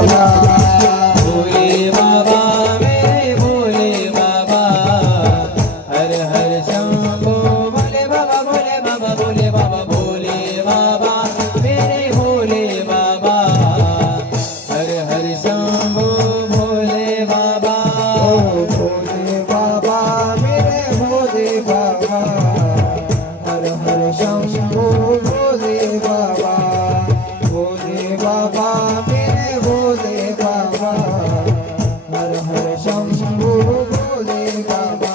भोले बाबा मेरे भोले बाबा हर हर शंभो भोले बाबा भोले बाबा भोले बाबा भोले बाबा मेरे भोले बाबा हर हर शंभो भोले बाबा भोले बाबा मेरे भोले बाबा हर हर शंभो भोले बाबा भोले बाबा मेरे भोले बाबा हर हर शंभो भोले बाबा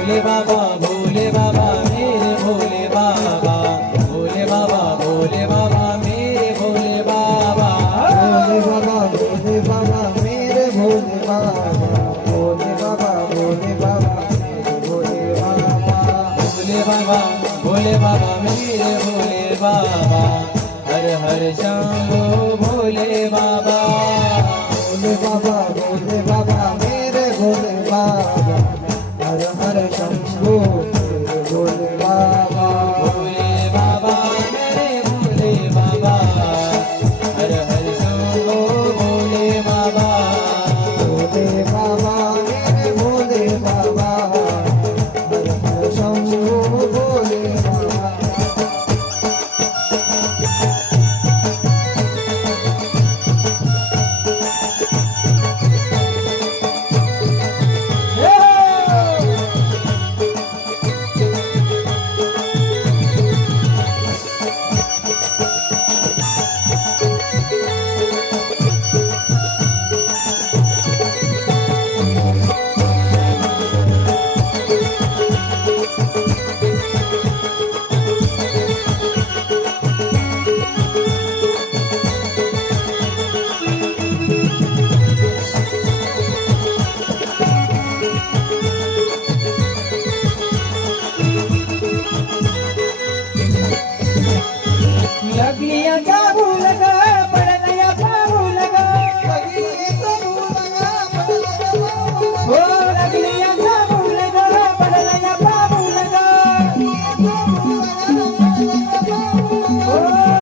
भोले बाबा मेरे भोले बाबा भोले बाबा भोले बाबा मेरे भोले बाबा भोले बाबा मेरे भोले बाबा भोले बाबा भोले बाबा मेरे भोले बाबा भोले बाबा भोले बाबा मेरे भोले बाबा हर हर शंभो भोले बाबा भोले बाबा भोले बाबा मेरे भोले बाबा हर हर शंभो मेरे भोले बाबा भोले बाबा मेरे भोले बाबा हर हर शंभो भोले बाबा भोले बाबा मेरे भोले बाबा हर हर शंभो भोले बाबा लगलिया